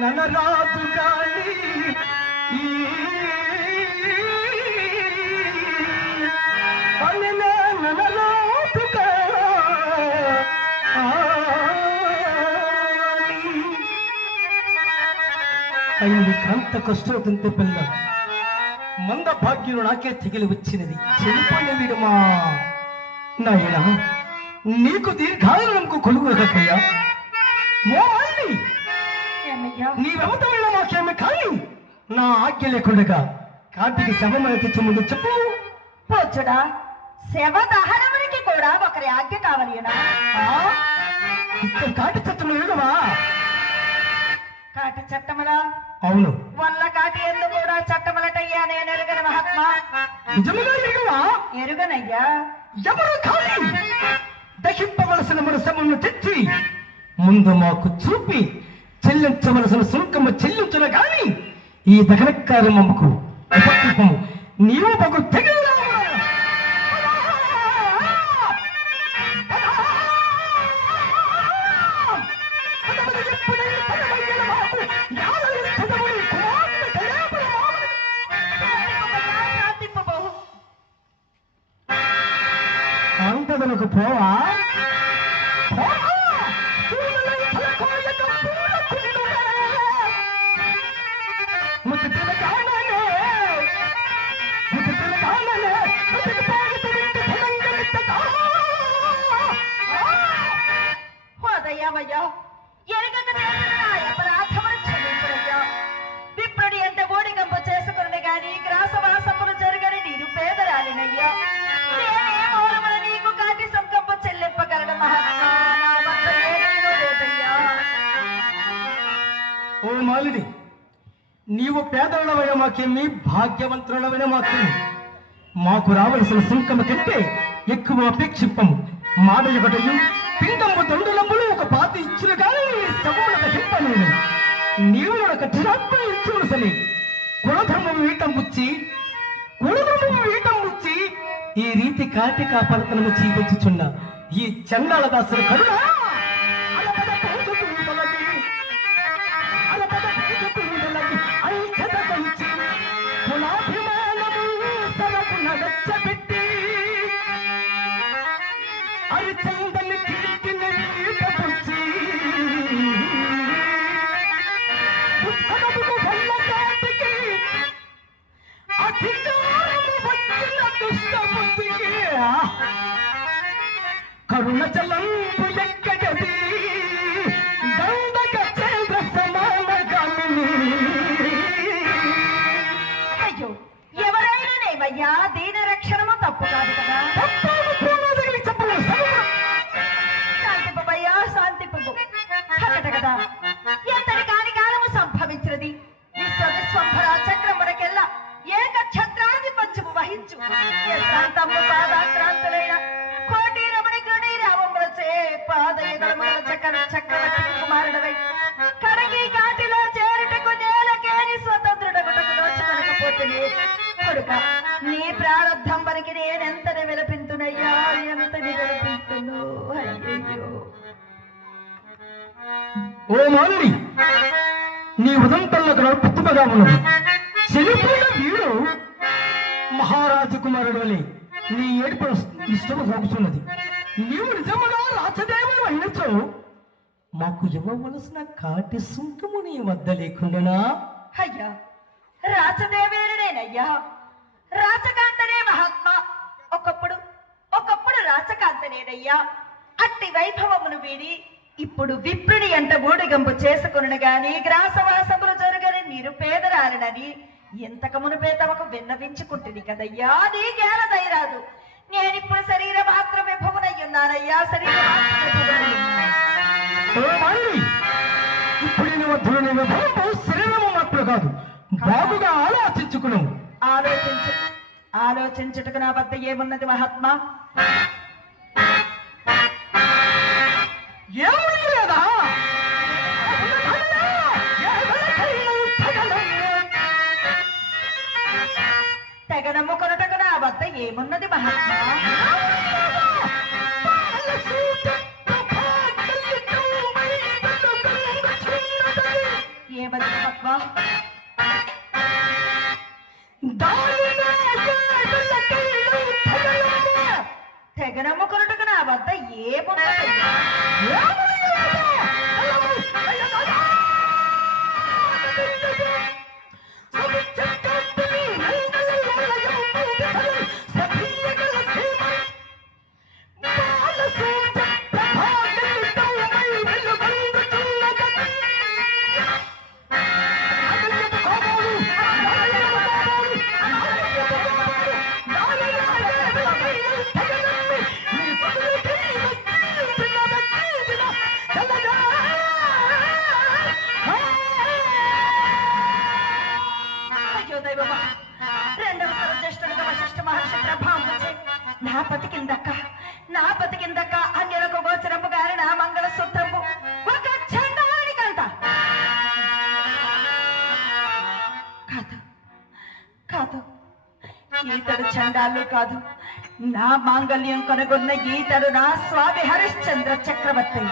ననరాదు గాని అయింది కాంత కష్టోదంతే పిల్ల మంద భాగ్యులు నాకే తెగిలి వచ్చినది చెడిపోయిన వీడమా నాయన నీకు దీర్ఘాయులకు కొలుగురకయ్యా నీవెవత వెళ్ళ మాకేమి కానీ నా ఆజ్ఞ లేకుండగా కాటికి శవమని తెచ్చి ముందు చెప్పు పోచుడా శవ దహనమునికి కూడా ఒకరి ఆజ్ఞ కావాలి కాటి చట్టం ఎరుగవా కాటి చట్టములా అవును వల్ల కాటి ఎందు కూడా చట్టములటయ్యా నేను ఎరుగను మహాత్మా నిజముగా ఎరుగవా ఎరుగనయ్యా ఎవరు కానీ దహింపవలసిన మన శవమును తెచ్చి ముందు మాకు చూపి చెల్లించవలసిన సుంకము చెల్లించున గాని ఈ దహనకార్యముకు ఉపకల్పము నీవు పగు తెగ అంతదనకు పోవా విప్రుడి ఎంత ఓడిగంప చేసుకుని గాని గ్రాసవాసములు జరగని నీరు పేదరాలినయ్యా నీకు కాటి సొంకంప చెల్లింపగలడు మహాత్మా ఓ మాలిని నీవు పేదలవైన మాకేమి భాగ్యవంతులవైన మాకేమి మాకు రావలసిన సుంకము కంటే ఎక్కువ అపేక్షింపము మాట ఒకటయు పిండము దండులములు ఒక పాతి ఇచ్చిన కానీ సభముల దహింపలేను నీవు ఒక క్షాత్మ ఇచ్చుసని కులధర్మము వీటం ముచ్చి ఈ రీతి కాటి కాపలతనము చీపించుచున్న ఈ చండాల దాసుల కరుణ కరుణ జలంపు ఎక్కడది గంధక చంద్ర సమానగామిని అయ్యో ఎవరైనా నేవయ్యా దీన రక్షణము తప్పు కాదు కదా శాంతిపయ్యా శాంతిపు అక్కడ కదా ఎంతటి కాని కాలము సంభవించినది విశ్వవిశ్వంభర చక్రమునకెల్లా ఏక ఛత్రాధిపత్యము వహించు ప్రాంతము పాదాక్రాంతులైన కోటి రమణి గృణి రావములచే పాదయుగముల చక్రవర్తి కుమారుడవై కడగి కాటిలో చేరుటకు నేలకేని స్వతంత్రుడగుటకు నోచుకొనకపోతే కొడుక నీ ప్రారంధం వరకు నేనెంతని విలపింతునయ్యా ఎంతని విలపింతును అయ్యయ్యో ఓ మాలిని నీ ఉదంతంలో పుట్టుకగా ఉన్నది చెలిపోయిన వీడు మహారాజు కుమారుడు వలె నీ ఏడుపు ఇష్టము పోగుతున్నది. నీవు నిజముగా రాచదేవుడు అయినచో మాకు ఇవ్వవలసిన కాటి సుంకము నీ వద్ద లేకుండానా? అయ్యా, రాచదేవేరుడేనయ్యా, రాచకాంతనే మహాత్మ. ఒకప్పుడు రాచకాంతనేనయ్యా. అట్టి వైభవమును వీడి ఇప్పుడు విప్రుడి అంట ఊడిగంపు చేసుకుని గాని గ్రాసవాసములు జరుగని నిరుపేదరాలనని ఎంతకు మునుపే తమకు విన్నవించుకుంటుంది కదయ్యా. నీ గేల దైరాదు. నేనిప్పుడు శరీర మాత్రమే భువనయ్యున్నానయ్యా, శరీర ఇప్పుడు శరీరము మాత్రం కాదు, బాగుగా ఆలోచించుకును. ఆలోచించుటకు నా వద్ద ఏమున్నది మహాత్మా? ఏమీ లేదా? తెగనమ్ము కొనటకు నా వద్ద ఏమున్నది మహాత్మా? ఏమది మహాత్మా? తెగనమ్ము కొనటకు నా వద్ద ఏమున్నది? నా బతికిందక్క అన్యులకు గోచరము గారిన మంగళ సూత్రము ఒక చండాలని కంట. కాదు, ఈతడు చండాలు కాదు. నా మాంగళ్యం కనుగొన్న ఈతడు నా స్వామి హరిశ్చంద్ర చక్రవర్తి.